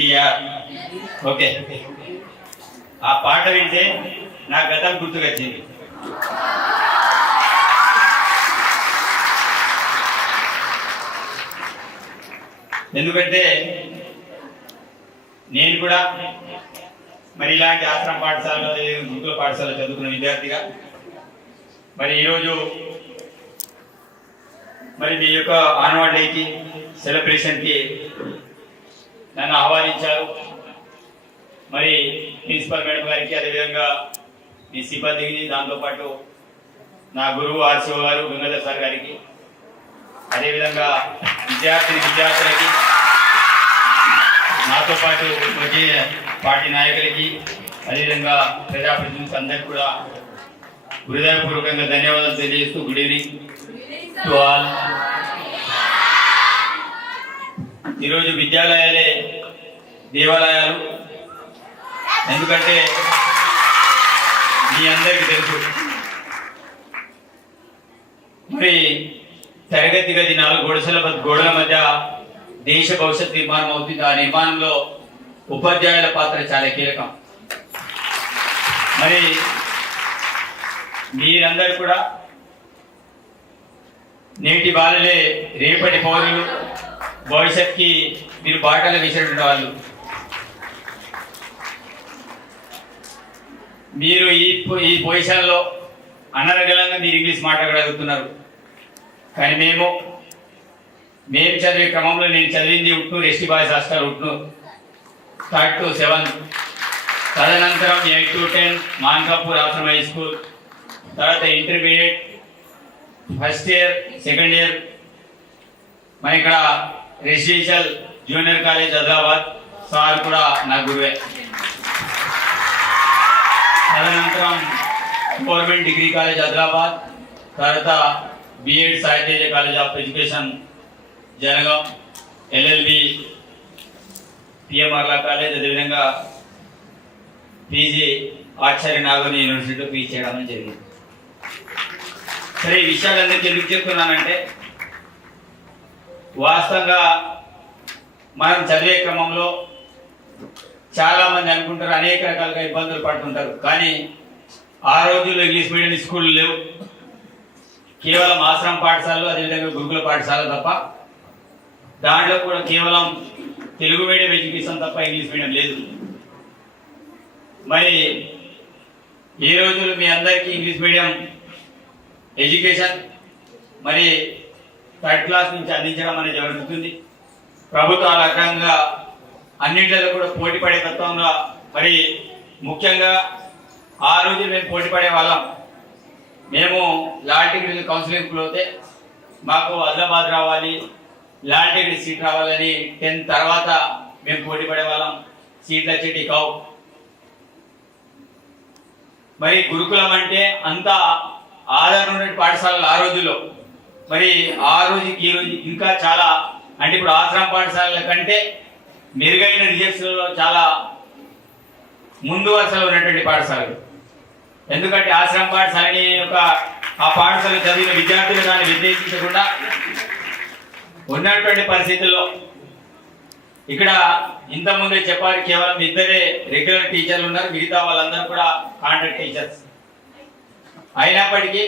NTR. Okay, ఆ పాట వింటే నా గతం గుర్తుకొచ్చింది. ఎందుకంటే నేను కూడా మరి ఇలాంటి ఆశ్రమ పాఠశాలలో గురుకుల పాఠశాలలో చదువుకున్న విద్యార్థిగా మరి ఈరోజు మరి మీ యొక్క ఆన్యువల్ డేకి సెలబ్రేషన్కి నన్ను ఆహ్వానించారు. మరి ప్రిన్సిపల్ మేడం గారికి, అదేవిధంగా మీ సిబ్బందికి, దాంతోపాటు నా గురువు ఆర్సీఓ గారు గంగాధర్ సార్ గారికి, అదేవిధంగా విద్యార్థులకి, నాతో పాటు వచ్చే పార్టీ నాయకులకి, అదేవిధంగా ప్రజాప్రతినిధులకు అందరికీ కూడా హృదయపూర్వకంగా ధన్యవాదాలు తెలియజేస్తూ గుడ్ ఈవినింగ్ టు ఆల్. ఈరోజు విద్యాలయాలే దేవాలయాలు. ఎందుకంటే మీ అందరికీ తెలుసు, మరి తరగతి గది 4 గోడల మధ్య దేశ భవిష్యత్ నిర్మాణం అవుతుంది. ఆ నిర్మాణంలో ఉపాధ్యాయుల పాత్ర చాలా కీలకం. మరి మీరందరూ కూడా నేటి బాలలే రేపటి పౌరులు, భవిష్యత్కి మీరు బాటలు వేసేటువంటి వాళ్ళు. మీరు ఈ పొజిషన్లో అనర్గళంగా మీరు ఇంగ్లీష్ మాట్లాడగలుగుతున్నారు. కానీ మేము చదివే క్రమంలో నేను చదివింది Utnoor ST boys hostel, Utnoor 3rd to 7th. తదనంతరం 8 to 10 మాన్కాపూర్ ఆశ్రమ హై స్కూల్. తర్వాత intermediate first year, second year మన ఇక్కడ residential junior college Hyderabad. Sir కూడా నా గురువే. తదనంతరం గవర్నమెంట్ డిగ్రీ కాలేజ్ హైదరాబాద్. తర్వాత BEd Sahitya college of education Jangaon, LLB PMR law college, అదేవిధంగా పీజీ ఆచార్య నాగోని యూనివర్సిటీలో పీజీ చేయడం జరిగింది. సరే, ఈ విషయాలన్నిటికీ ఎందుకు చెప్తున్నానంటే, వాస్తవంగా మనం చదివే క్రమంలో చాలామంది అనుకుంటారు అనేక రకాలుగా ఇబ్బందులు పడుతుంటారు. కానీ ఆ రోజుల్లో ఇంగ్లీష్ మీడియం స్కూళ్ళు లేవు. కేవలం ఆశ్రమ పాఠశాలలు, అదేవిధంగా గురుకుల పాఠశాల తప్ప. దాంట్లో కూడా కేవలం తెలుగు మీడియం ఎడ్యుకేషన్ తప్ప ఇంగ్లీష్ మీడియం లేదు. మరి ఈ రోజులు మీ అందరికీ ఇంగ్లీష్ మీడియం ఎడ్యుకేషన్ మరి 3rd క్లాస్ నుంచి అందించడం అనేది జరుగుతుంది. ప్రభుత్వాల రకంగా అన్నింటిలో కూడా పోటీ పడే తత్వంగా, మరి ముఖ్యంగా ఆ రోజు మేము పోటీ పడే వాళ్ళం. మేము లా డిగ్రీ కౌన్సిలింగ్ పోతే మాకు హైదరాబాద్ రావాలి, లా డిగ్రీ సీట్ రావాలని 10th తర్వాత మేము పోటీ పడే వాళ్ళం. సీట్లు వచ్చేటి కావు. మరి గురుకులం అంటే అంత ఆదరణ ఉన్న పాఠశాలలు ఆ రోజుల్లో. మరి ఆ రోజుకి ఈ రోజు ఇంకా చాలా, అంటే ఇప్పుడు ఆశ్రమ పాఠశాలల కంటే మెరుగైన రిజల్ట్స్లో చాలా ముందు వరుసలో ఉన్నటువంటి పాఠశాలలు. ఎందుకంటే ఆశ్రమ పాఠశాలని ఆ పాఠశాల చదివిన విద్యార్థులు దాన్ని వ్యతిరేకించకుండా ఉన్నటువంటి పరిస్థితుల్లో ఇక్కడ ఇంతకుముందే చెప్పారు, కేవలం 2 రెగ్యులర్ టీచర్లు ఉన్నారు, మిగతా వాళ్ళందరూ కూడా కాంట్రాక్ట్ టీచర్స్. అయినప్పటికీ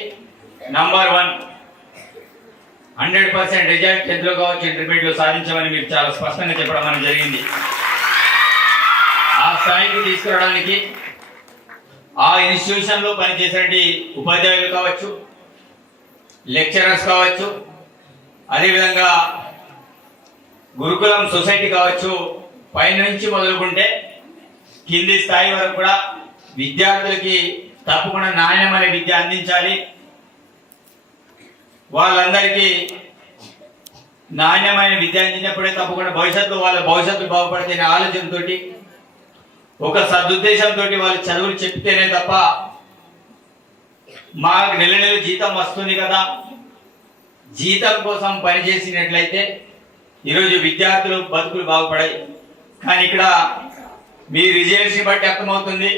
నంబర్ 1 100% రిజల్ట్ 10th లో కావచ్చు, ఇంటర్మీడియట్లో సాధించమని మీరు చాలా స్పష్టంగా చెప్పడం అనేది జరిగింది. ఆ స్థాయికి తీసుకురావడానికి ఆ ఇన్స్టిట్యూషన్లో పనిచేసే ఉపాధ్యాయులు కావచ్చు, లెక్చరర్స్ కావచ్చు, అదేవిధంగా గురుకులం సొసైటీ కావచ్చు, పైనుంచి మొదలుకుంటే కింది స్థాయి వరకు కూడా విద్యార్థులకి తప్పకుండా నాణ్యమైన విద్య అందించాలి. వాళ్ళందరికీ నాణ్యమైన విద్య అందించినప్పుడే తప్పకుండా వాళ్ళ భవిష్యత్తు బాగుపడితే ఆలోచనతో, ఒక సదుద్దేశంతో వాళ్ళు చదువులు చెప్తేనే తప్ప మాకు నెల జీతం వస్తుంది కదా, జీతం కోసం పనిచేసినట్లయితే ఈరోజు విద్యార్థులు బతుకులు బాగుపడాయి. కానీ ఇక్కడ మీ రిజల్ట్స్ని బట్టి అర్థమవుతుంది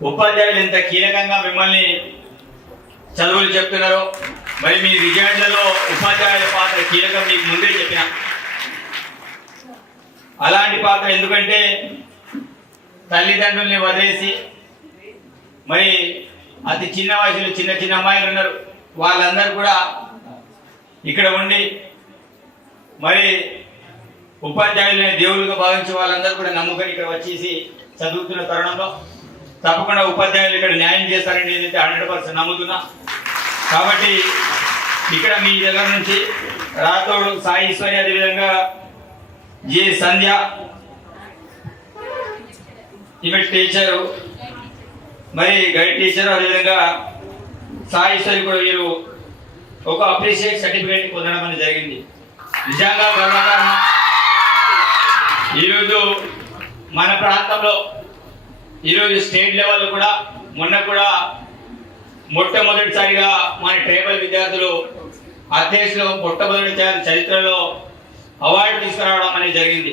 ఉపాధ్యాయులు ఎంత కీలకంగా మిమ్మల్ని చదువులు చెప్తున్నారో. మరి మీ రిజల్ట్లలో ఉపాధ్యాయుల పాత్ర కీలకం మీకు ముందే చెప్పిన. అలాంటి పాత్ర. ఎందుకంటే తల్లిదండ్రుల్ని వదిలేసి మరి అతి చిన్న వయసులో చిన్న చిన్న అమ్మాయిలు ఉన్నారు, వాళ్ళందరూ కూడా ఇక్కడ ఉండి మరి ఉపాధ్యాయులని దేవుళ్ళుగా భావించే వాళ్ళందరూ కూడా నమ్ముకొని ఇక్కడ వచ్చేసి చదువుతున్న తరుణంలో తప్పకుండా ఉపాధ్యాయులు ఇక్కడ న్యాయం చేస్తారని నేనైతే 100% నమ్ముతున్నా. కాబట్టి ఇక్కడ మీ దగ్గర నుంచి రాతోడు సాయి ఈశ్వరి, అదేవిధంగా జే సంధ్య ఈమె టీచరు, మరి గైడ్ టీచర్, అదేవిధంగా సాయి ఈశ్వరి కూడా వీరు ఒక అప్రిషియేట్ సర్టిఫికేట్ పొందడం అనేది జరిగింది. నిజంగా గర్వకారణం. ఈరోజు మన ప్రాంతంలో ఈరోజు స్టేట్ లెవెల్ కూడా మొన్న కూడా మొట్టమొదటిసారిగా మన ట్రైబల్ విద్యార్థులు అధ్యక్షులు మొట్టమొదటి చరిత్రలో అవార్డు తీసుకురావడం అనేది జరిగింది.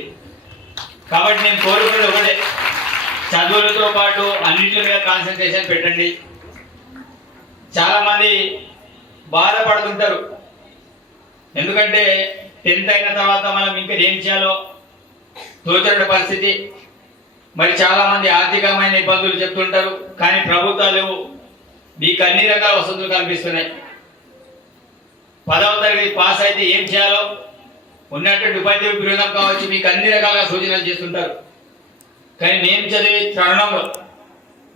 కాబట్టి నేను కోరుకునేది ఒకటే, చదువులతో పాటు అన్నింటి మీద కాన్సన్ట్రేషన్ పెట్టండి. చాలామంది బాధపడుతుంటారు, ఎందుకంటే 10th అయిన తర్వాత మనం ఇంకా ఏం చేయాలో తోచని పరిస్థితి. మరి చాలామంది ఆర్థికమైన ఇబ్బందులు చెప్తుంటారు, కానీ ప్రభుత్వాలు మీకు అన్ని రకాల వసతులు కల్పిస్తున్నాయి. 10వ తరగతి పాస్ అయితే ఏం చేయాలో ఉన్నటువంటి ఉపాధ్యాయ బృందం కావచ్చు మీకు అన్ని రకాల సూచనలు చేస్తుంటారు. కానీ నేను చదివే తరుణంలో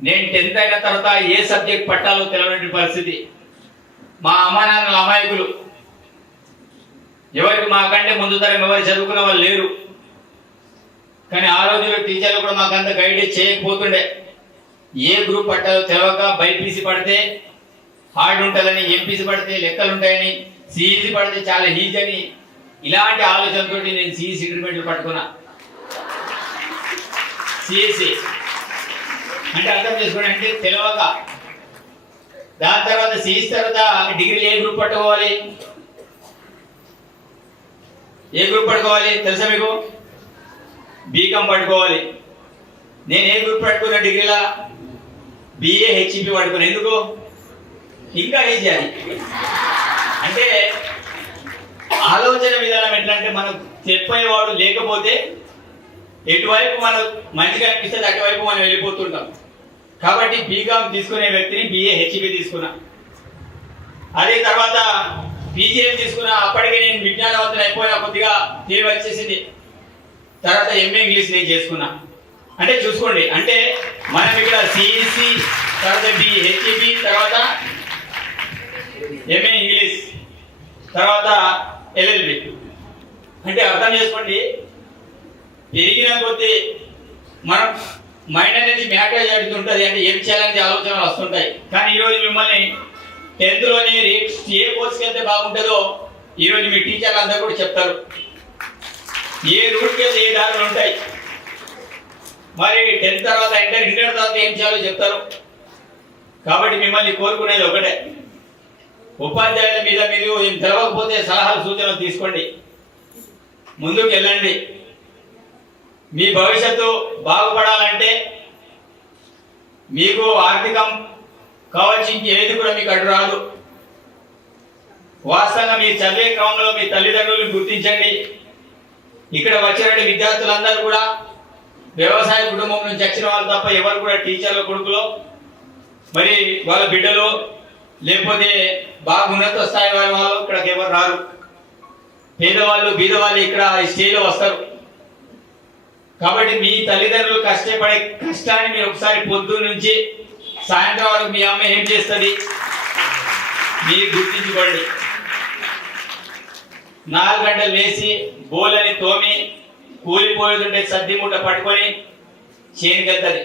నేను 10th అయిన తర్వాత ఏ సబ్జెక్ట్ పట్టాలో తెలియని పరిస్థితి. మా అమ్మా నాన్నల అమాయకులు, ఎవరికి మాకంటే ముందు తరం ఎవరు చదువుకున్న వాళ్ళు లేరు. కానీ ఆ రోజుల్లో టీచర్లు కూడా మాకంత గైడెన్స్ చేయకపోతుండే. ఏ గ్రూప్ పట్టాలో తెలవక బైపీసీ పడితే హార్డ్ ఉంటుందని, ఎంపీసీ పడితే లెక్కలు ఉంటాయని, సిఈసీ పడితే చాలా ఈజీ అని, ఇలాంటి ఆలోచనతో నేను సిఈసీ ఇంటర్మీడియట్ పట్టుకున్నా. సిఎస్సి అంటే అర్థం చేసుకోండి, అంటే తెలవక. దాని తర్వాత సిఈసీ తర్వాత డిగ్రీ ఏ గ్రూప్ పట్టుకోవాలి, ఏ గ్రూప్ పట్టుకోవాలి తెలుసా మీకు? బీకామ్ పట్టుకోవాలి. నేను ఏ గ్రూప్ పట్టుకున్న డిగ్రీలా? బిఏ హెచ్ఈపీ పట్టుకున్నా. ఎందుకు? ఇంకా ఈజీ అది. అంటే ఆలోచన విధానం ఎట్లా అంటే, మనకు చెప్పేవాడు లేకపోతే ఎటువైపు మనం మంచిగా అనిపిస్తుంది అటువైపు మనం వెళ్ళిపోతుంటాం. కాబట్టి బీకామ్ తీసుకునే వ్యక్తిని బిఏ హెచ్ఈపీ తీసుకున్నా. అదే తర్వాత పీజీఎం తీసుకున్నా. అప్పటికే నేను విజ్ఞానవంతులు అయిపోయినా, కొద్దిగా తెలివి వచ్చేసింది. తర్వాత ఎంఏ ఇంగ్లీష్ నేను చేసుకున్నా. అంటే చూసుకోండి, అంటే మనం ఇక్కడ సిఈసి, తర్వాత బిఏ హెచ్ఈపీ, తర్వాత ఎంఏ ఇంగ్లీష్, తర్వాత ఎల్ఎల్బి. అంటే అర్థం చేసుకోండి, పెరిగిన కొద్దీ మనం మైండ్ అనేది మ్యాటర్ జరుగుతుంటుంది. అంటే ఏం చేయాలనే ఆలోచనలు వస్తుంటాయి. కానీ ఈరోజు మిమ్మల్ని 10thలోని ఏ కోర్స్కి వెళ్తే బాగుంటుందో ఈరోజు మీ టీచర్లు అందరూ కూడా చెప్తారు. ఏ రూట్కి వెళ్తే ఏ దారులు ఉంటాయి. మరి 10th తర్వాత ఇంటర్ తర్వాత ఏం చేయాలో చెప్తారు. కాబట్టి మిమ్మల్ని కోరుకునేది ఒకటే, ఉపాధ్యాయుల మీద మీరు ఏం తెలవకపోతే సలహాలు సూచనలు తీసుకోండి, ముందుకు వెళ్ళండి. మీ భవిష్యత్తు బాగుపడాలంటే మీకు ఆర్థికం కావచ్చు, ఇంకేది కూడా మీకు అడ్డు రాదు. వాస్తవంగా మీరు చదివే క్రమంలో మీ తల్లిదండ్రులను గుర్తించండి. ఇక్కడ వచ్చినటువంటి విద్యార్థులందరూ కూడా వ్యవసాయ కుటుంబం నుంచి వచ్చిన వాళ్ళు తప్ప ఎవరు కూడా టీచర్ల కొడుకులో, మరి వాళ్ళ బిడ్డలు, లేకపోతే బాగా ఉన్నత స్థాయి వాళ్ళు ఇక్కడికి ఎవరు రారు. పేదవాళ్ళు బీదవాళ్ళు ఇక్కడ స్టేలో వస్తారు. కాబట్టి మీ తల్లిదండ్రులు కష్టపడే కష్టాన్ని మీరు ఒకసారి పొద్దున్న నుంచి సాయంత్రం వరకు మీ అమ్మ ఏం చేస్తుంది మీరు గుర్తించుకోండి. 4 గంటలు వేసి బోలని తోమి కూలిపోతుంటే సర్ది మూట పట్టుకొని చేనుకెళ్తుంది.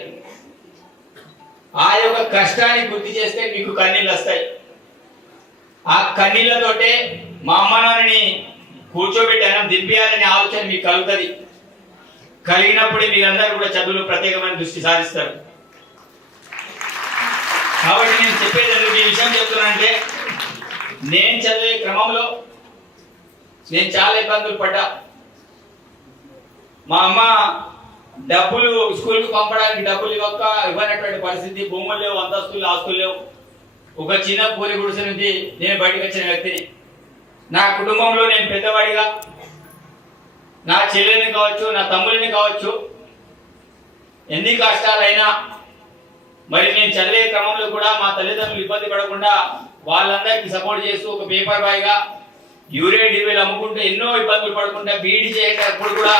ఆ యొక్క కష్టాన్ని గుర్తు చేస్తే మీకు కన్నీళ్ళు వస్తాయి. ఆ కన్నీళ్లతోటే మా అమ్మ నాన్నని కూర్చోబెట్టి అన్నం దింపేయాలనే ఆలోచన మీకు కలుగుతుంది. కలిగినప్పుడే మీరందరూ కూడా చదువులు ప్రత్యేకమైన దృష్టి సాధిస్తారు. కాబట్టి నేను చెప్పేందుకు ఈ విషయం చెప్తున్నానంటే, నేను చదివే క్రమంలో నేను చాలా ఇబ్బందులు పడ్డా. మా అమ్మ డబ్బులు స్కూల్కి పంపడానికి డబ్బులు ఇవ్వనటువంటి పరిస్థితి. భూములు లేవు, అంతస్తులు, ఆస్తులు లేవు. ఒక చిన్న పూరి గుడిసె నుంచి నేను బయటకు వచ్చిన వ్యక్తిని. నా కుటుంబంలో నేను పెద్దవాడిగా నా చెల్లెల్ని కావచ్చు, నా తమ్ముడిని కావచ్చు, ఎన్ని కష్టాలైనా మరి నేను చదివే క్రమంలో కూడా మా తల్లిదండ్రులు ఇబ్బంది పడకుండా వాళ్ళందరికీ సపోర్ట్ చేస్తూ ఒక పేపర్ బాయ్గా యూరియా డివేలు అమ్ముకుంటూ ఎన్నో ఇబ్బందులు పడకుండా బీఈడీ చేసేటప్పుడు కూడా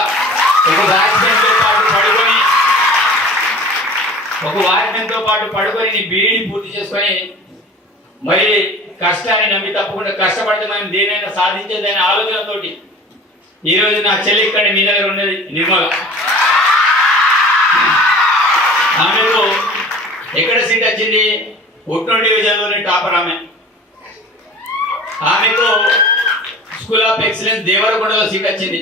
ఒక వాచ్మెన్తో పాటు పడుకొని నీ బీఈడీ పూర్తి చేసుకొని మరి కష్టాన్ని నమ్మి తప్పకుండా కష్టపడితే మనం దేనైనా సాధించేదనే ఆలోచనతోటి ఈరోజు నా చెల్లి ఇక్కడ మీ దగ్గర ఉన్నది నిర్మల. ఆమెకు ఎక్కడ సీట్ వచ్చింది? ఉట్నూరు డివిజన్లోని టాపర్ ఆమె. ఆమెకు స్కూల్ ఆఫ్ ఎక్సలెన్స్ దేవరకొండలో సీట్ వచ్చింది.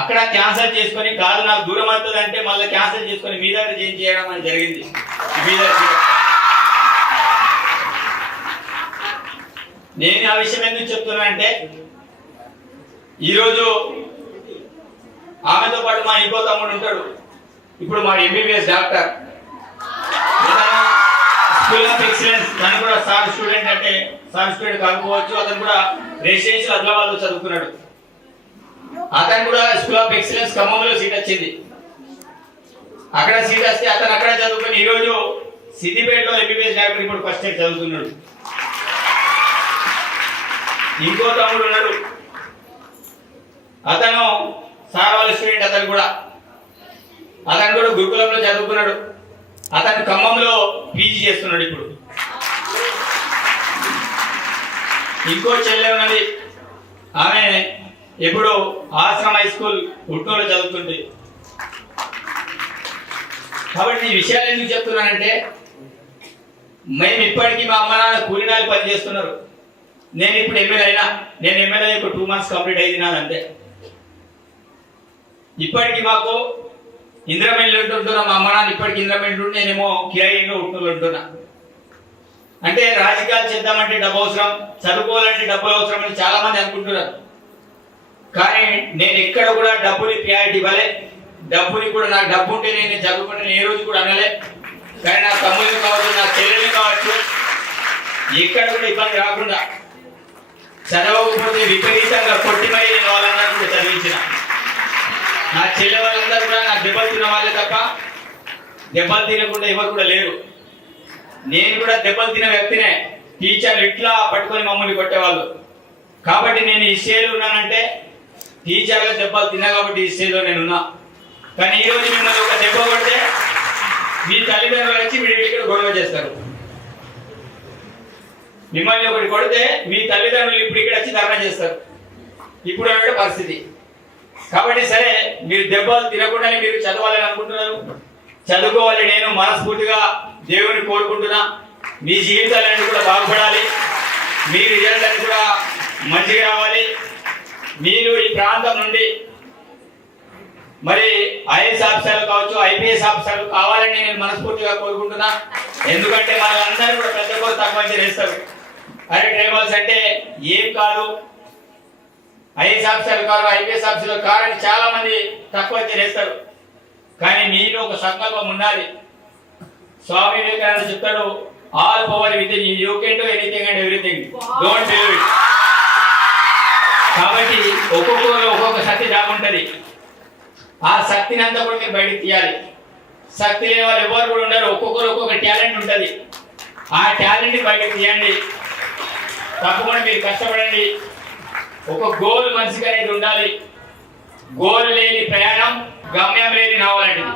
అక్కడ క్యాన్సల్ చేసుకొని కాదు నాకు దూరం అవుతుంది అంటే మళ్ళీ క్యాన్సల్ చేసుకొని మీ దగ్గర చేంజ్ చేయడం అని జరిగింది. మీ దగ్గర నేను ఆ విషయం ఎందుకు చెప్తున్నా అంటే ఈరోజు ఆమెతో పాటు మా ఇంకో తమ్ముడు ఉంటాడు, ఇప్పుడు మా MBBS doctor, school of excellence. తను కూడా సార్ స్టూడెంట్ అంటే సార్ స్టూడెంట్ కాకపోవచ్చు, అతను కూడా రెసిడెన్షియల్ ఆదిలాబాద్ లో చదువుకున్నాడు. అతను కూడా స్కూల్ ఆఫ్ ఎక్సలెన్స్ ఖమ్మంలో సీట్ వచ్చింది. అక్కడ సీట్ వస్తే అతను అక్కడ చదువుకుని ఈరోజు సిద్దిపేటలో ఎంబీబీఎస్ డాక్టర్ ఇప్పుడు ఫస్ట్ ఇయర్ చదువుతున్నాడు. ఇంకో తమ్ముడు ఉన్నాడు, అతను సార్ వాళ్ళ స్టూడెంట్. అతను కూడా గురుకులంలో చదువుకున్నాడు. అతను ఖమ్మంలో పీజీ చేస్తున్నాడు ఇప్పుడు. ఇంకో చెల్లె ఉన్నది, ఆమె ఎప్పుడు ఆశ్రమ హై స్కూల్ ఉట్నూరులో చదువుతుంది. కాబట్టి ఈ విషయాలు ఎందుకు చెప్తున్నానంటే మేము ఇప్పటికీ మా అమ్మ నాన్న కూలినాలు పని చేస్తున్నారు. నేను ఇప్పుడు ఎమ్మెల్యే అయినా, నేను ఎమ్మెల్యే ఇప్పుడు 2 months కంప్లీట్ అయింది నాదంటే. ఇప్పటికీ మాకు ఇంద్రమైన్లు ఉంటున్నా, మా అమ్మ నాన్న ఇప్పటికి ఇంద్రమైన్లు ఉండి నేనేమో కిరాయిలో ఉట్నూరులో ఉంటున్నా. అంటే రాజకీయాలు చేద్దామంటే డబ్బు అవసరం, చదువుకోవాలంటే డబ్బులు అవసరం అని చాలా మంది అనుకుంటున్నారు. కానీ నేను ఎక్కడ కూడా డబ్బుని ప్రియారిటీ ఇవ్వలే. డబ్బుని కూడా నాకు డబ్బు ఉంటే నేను చదువుకుంటే ఏ రోజు కూడా అనలే. కానీ నా తమ్ముడిని కావచ్చు, నా చెల్లెల్ని కావచ్చు, ఎక్కడ కూడా ఇబ్బంది రాకుండా చదవకపోతే విపరీతంగా కొట్టి మరీ నేను వాళ్ళందరూ కూడా చదివించిన. నా చెల్లె వాళ్ళందరూ కూడా నాకు దెబ్బలు తిన్న వాళ్ళే తప్ప దెబ్బలు తినకుండా ఎవరు కూడా లేరు. నేను కూడా దెబ్బలు తిన్న వ్యక్తినే. టీచర్లు ఇట్లా పట్టుకొని మమ్మల్ని కొట్టేవాళ్ళు. కాబట్టి నేను ఈ స్టేజ్లో ఉన్నానంటే టీచర్గా దెబ్బలు తిన్నా కాబట్టి ఈ స్టేజ్లో నేను ఉన్నా. కానీ ఈరోజు మిమ్మల్ని ఒక దెబ్బ కొడితే మీ తల్లిదండ్రులు వచ్చి మీరు ఇక్కడ గొడవ చేస్తారు. మిమ్మల్ని ఒకటి కొడితే మీ తల్లిదండ్రులు ఇప్పుడు ఇక్కడ వచ్చి ధర్నా చేస్తారు. ఇప్పుడు అనే పరిస్థితి. కాబట్టి సరే, మీరు దెబ్బలు తినకుండానే మీరు చదవాలని అనుకుంటున్నారు, చదువుకోవాలి. నేను మనస్ఫూర్తిగా దేవుని కోరుకుంటున్నా. మీ జీవితాలన్నీ కూడా బాగుపడాలి, మీ రిజల్ట్ అని కూడా మంచిగా రావాలి. మీరు ఈ ప్రాంతం నుండి మరి ఐఏఎస్ ఆఫీసర్లు కావచ్చు, ఐపీఎస్ ఆఫీసర్లు కావాలని నేను మనస్ఫూర్తిగా కోరుకుంటున్నా. ఎందుకంటే వాళ్ళందరూ కూడా పెద్ద కోర్సు తక్కువ చేస్తారు. అరే ట్రైబల్స్ అంటే ఏం కాదు, ఐఏఎస్ ఆఫీసర్లు కాదు, ఐపీఎస్ ఆఫీసర్లు కాదని చాలా మంది తక్కువ చేస్తారు. కానీ మీలో ఒక సంకల్పం ఉండాలి. స్వామి వివేకానంద చెప్తాడు, all power with in you can do anything and everything, don't believe it. కాబట్టి ఒక్కొక్కరు ఒక్కొక్క శక్తి దాగుంటది. ఆ శక్తిని అంతా కూడా మీరు బయటకు తీయాలి. శక్తి లేని వాళ్ళు ఎవరు కూడా ఉండరు. ఒక్కొక్కరు ఒక్కొక్క టాలెంట్ ఉంటుంది. ఆ టాలెంట్ని బయటకు తీయండి. తప్పకుండా మీరు కష్టపడండి. ఒక గోల్ మనిషికి అనేది ఉండాలి. గోల్ లేని ప్రయాణం, గమ్యం లేని నావలాంటిది.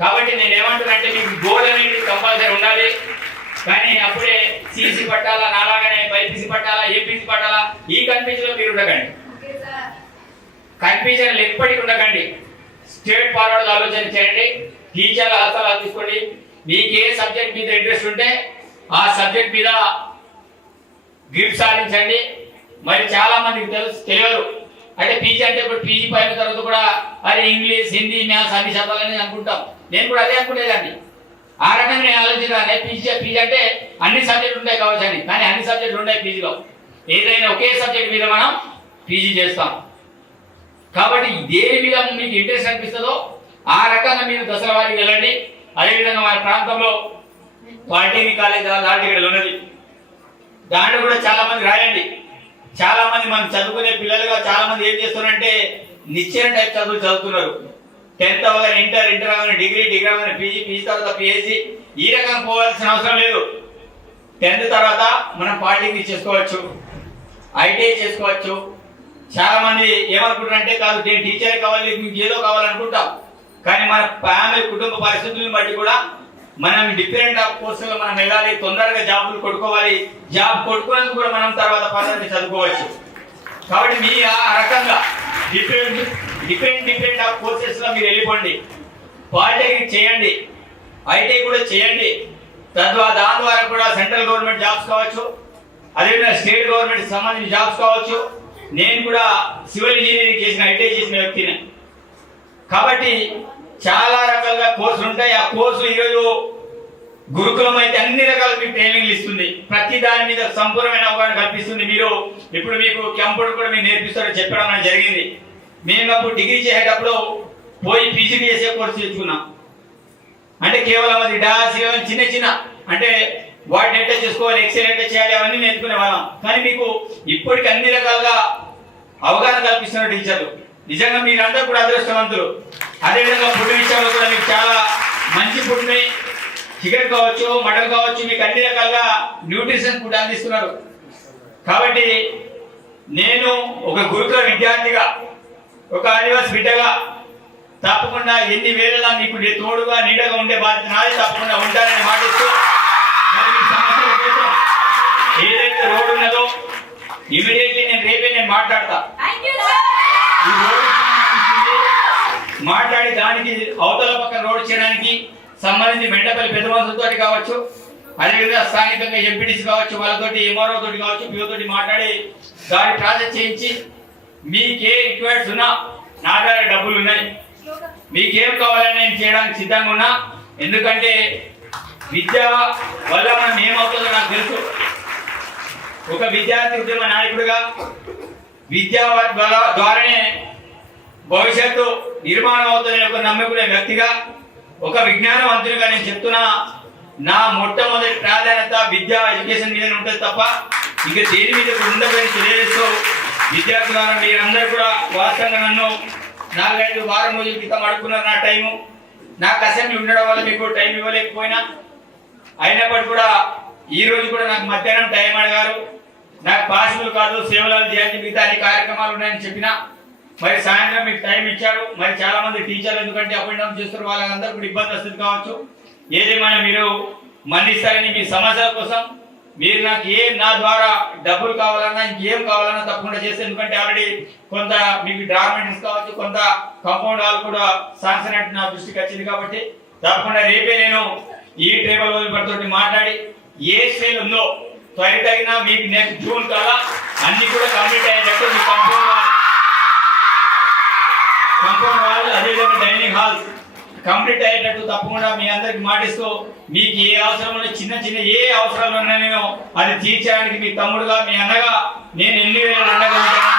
కాబట్టి నేను ఏమంటున్నానంటే మీకు గోల్ అనేది కంపల్సరీ ఉండాలి. కానీ అప్పుడే సిసి పట్టాలా, నాలాగానే బైపీసీ పట్టాలా, ఏపీసీ పట్టాలా, ఈ కన్ఫ్యూజన్లో మీరు ఉండకండి. కన్ఫ్యూజన్ ఎప్పటికీ ఉండకండి. స్ట్రేట్ ఫార్వర్డ్ ఆలోచన చేయండి. టీచర్ల సలహా తీసుకోండి. మీకు ఏ సబ్జెక్ట్ మీద ఇంట్రెస్ట్ ఉంటే ఆ సబ్జెక్ట్ మీద గ్రిప్ సాధించండి. మరి చాలా మందికి తెలియదు. అంటే పీజీ అంటే ఇప్పుడు పీజీ పైన తర్వాత కూడా అది ఇంగ్లీష్, హిందీ, మ్యాథ్స్ అన్ని చదవాలని అనుకుంటాం. నేను కూడా అదే అనుకునేదాన్ని. ఆ రకంగా నేను ఆలోచించాను. పీజీ అంటే అన్ని సబ్జెక్టులు ఉంటాయి కావచ్చు అని. కానీ అన్ని సబ్జెక్టులు ఉంటాయి పీజీలో. ఏదైనా ఒకే సబ్జెక్ట్ మీద మనం పీజీ చేస్తాం. కాబట్టి దేని మీద మీకు ఇంట్రెస్ట్ అనిపిస్తుందో ఆ రకంగా మీరు దశల వారికి వెళ్ళండి. అదేవిధంగా మన ప్రాంతంలో పాలిటెక్నిక్ కాలేజ్ లాంటి ఇక్కడ ఉన్నది. దాంట్లో కూడా చాలా మంది రాయండి. చాలా మంది మనం చదువుకునే పిల్లలుగా చాలా మంది ఏం చేస్తున్నారంటే నిచ్చెన టైప్ చదువులు చదువుతున్నారు. 10th అవగానే ఇంటర్ అవగానే డిగ్రీ అవగానే పీజీ తర్వాత పిహెచ్డి, ఈ రకంగా పోవాల్సిన అవసరం లేదు. 10th తర్వాత మనం పాలిటెక్నిక్ చేసుకోవచ్చు, ఐటీఐ చేసుకోవచ్చు. చాలా మంది ఏమనుకుంటారంటే కాదు నేను టీచర్ కావాలి, మీకు ఏదో కావాలనుకుంటాం. కానీ మన ఫ్యామిలీ కుటుంబ పరిస్థితులను బట్టి కూడా మనం డిఫరెంట్ కోర్సులో మనం వెళ్ళాలి, తొందరగా జాబులు కొట్టుకోవాలి. జాబ్ కొట్టుకునేందుకు కూడా మనం తర్వాత పద్ధతి చదువుకోవచ్చు. కాబట్టి మీ ఆ రకంగా డిఫరెంట్ కోర్సెస్ లో మీరు వెళ్ళిపోండి. పాలిటెక్నిక్ చేయండి, ఐటీఐ కూడా చేయండి. దాని ద్వారా కూడా సెంట్రల్ గవర్నమెంట్ జాబ్స్ కావచ్చు, అదేవిధంగా స్టేట్ గవర్నమెంట్ సంబంధించిన జాబ్స్ కావచ్చు. నేను కూడా సివిల్ ఇంజనీరింగ్ చేసిన ఐటీఐ చేసిన వ్యక్తిని. కాబట్టి చాలా రకాలుగా కోర్సులు ఉంటాయి. ఆ కోర్సు ఈరోజు గురుకులం అయితే అన్ని రకాల మీకు ట్రైనింగ్లు ఇస్తుంది, ప్రతి దాని మీద సంపూర్ణమైన అవగాహన కల్పిస్తుంది. ఇప్పుడు మీకు కంప్యూటర్ కూడా మీరు నేర్పిస్తారో చెప్పడం అనేది జరిగింది. మేము అప్పుడు డిగ్రీ చేసేటప్పుడు పోయి పీజీడీఎస్ఏ కోర్సు తెచ్చుకున్నాం. అంటే కేవలం అది డాస్ చిన్న అంటే వాటిని ఎట్లా చేసుకోవాలి, ఎక్సెల్ ఎట్లా చేయాలి అవన్నీ నేర్చుకునే వాళ్ళం. కానీ మీకు ఇప్పటికి అన్ని రకాలుగా అవగాహన కల్పిస్తున్న టీచర్లు. నిజంగా మీరందరూ కూడా అదృష్టవంతులు. అదేవిధంగా ఫుడ్ విషయంలో కూడా మీకు చాలా మంచి ఫుడ్ని, చికెన్ కావచ్చు, మటన్ కావచ్చు, మీకు అన్ని రకాలుగా న్యూట్రిషన్ ఫుడ్ అందిస్తున్నారు. కాబట్టి నేను ఒక గురుకుల విద్యార్థిగా, ఒక ఆదివాసి బిడ్డగా తప్పకుండా ఎన్ని వేళలా మీకు తోడుగా నీడగా ఉండే బాధ్యత నాది. తప్పకుండా ఉంటానని మాటిస్తూ మరి సమస్యల కోసం ఏదైతే రోడ్డు ఉన్నదో ఇమీడియట్లీ నేను మాట్లాడతా. ఈ రోడ్డు మాట్లాడి దానికి అవతల పక్క రోడ్డు చేయడానికి సంబంధించి మెండపల్లి పెద్ద మనుషులతో కావచ్చు, అదేవిధంగా స్థానికంగా ఎంపీటీసీ కావచ్చు, వాళ్ళతోటి ఎంఆర్ఓ తోటి కావచ్చు, పిఓ తోటి మాట్లాడి దాని ప్రాజెక్ట్ చేయించి మీకే రిక్వైర్డ్స్ ఉన్నా నా దగ్గర డబ్బులు ఉన్నాయి, మీకేం కావాలని నేను చేయడానికి సిద్ధంగా ఉన్నా. ఎందుకంటే విద్య వల్ల మనం ఏమవుతుందో నాకు తెలుసు. ఒక విద్యార్థి ఉద్యమ నాయకుడిగా విద్య ద్వారానే భవిష్యత్తు నిర్మాణం అవుతుందని ఒక నమ్మకునే వ్యక్తిగా, ఒక విజ్ఞానవంతునిగా నేను చెప్తున్నా, నా మొట్టమొదటి ప్రాధాన్యత విద్యా ఎడ్యుకేషన్ మీద ఉంటుంది తప్ప ఇక దేని మీద ఉండదని తెలియజేస్తూ, విద్యార్థులను మీరందరూ కూడా వాస్తవంగా నన్ను 4-5 వారం రోజుల క్రితం అడుగుతున్నారు నా టైము. నాకు అసెంబ్లీ ఉండడం వల్ల మీకు టైం ఇవ్వలేకపోయినా, అయినప్పటికీ కూడా ఈ రోజు కూడా నాకు మధ్యాహ్నం టైం అడిగారు. నాకు పాసిబుల్ కాదు, సేవలు చేయాలి, మిగతా అన్ని కార్యక్రమాలు ఉన్నాయని చెప్పిన. మరి సాయంత్రం మీకు టైం ఇచ్చారు. మరి చాలా మంది టీచర్లు ఎందుకంటే అప్ అండ్ డౌన్ చేస్తారు, వాళ్ళందరూ కూడా ఇబ్బంది వస్తుంది కావచ్చు. ఏదేమైనా మీరు మన్నిస్తారని, మీ సమస్యల కోసం మీరు నాకు నా ద్వారా డబ్బులు కావాలన్నా ఇంకేం కావాలన్నా తప్పకుండా చేస్తే. ఎందుకంటే ఆల్రెడీ కొంత మీకు డాక్యుమెంట్స్ కావచ్చు, కొంత కాంపౌండ్ హాల్ కూడా శాంక్షన్ అంటే నా దృష్టికి వచ్చింది. కాబట్టి తప్పకుండా రేపే నేను ఈ ట్రైబల్ వెల్ఫేర్ మాట్లాడి ఏ స్టేజ్ ఉందో త్వరితగిన మీకు నెక్స్ట్ జూన్ కల్లా అన్ని కూడా కంప్లీట్ అయ్యేటట్టు మీ కాంపౌండ్ హాల్ అదేవిధంగా డైనింగ్ హాల్స్ కంప్లీట్ అయ్యేటట్టు తప్పకుండా మీ అందరికి మాటిస్తూ, మీకు ఏ అవసరం చిన్న ఏ అవసరాలు ఉన్నాయో అది తీర్చడానికి మీ తమ్ముడుగా, మీ అన్నగా నేను ఎన్ని వేల ఉండగలుగుతాను.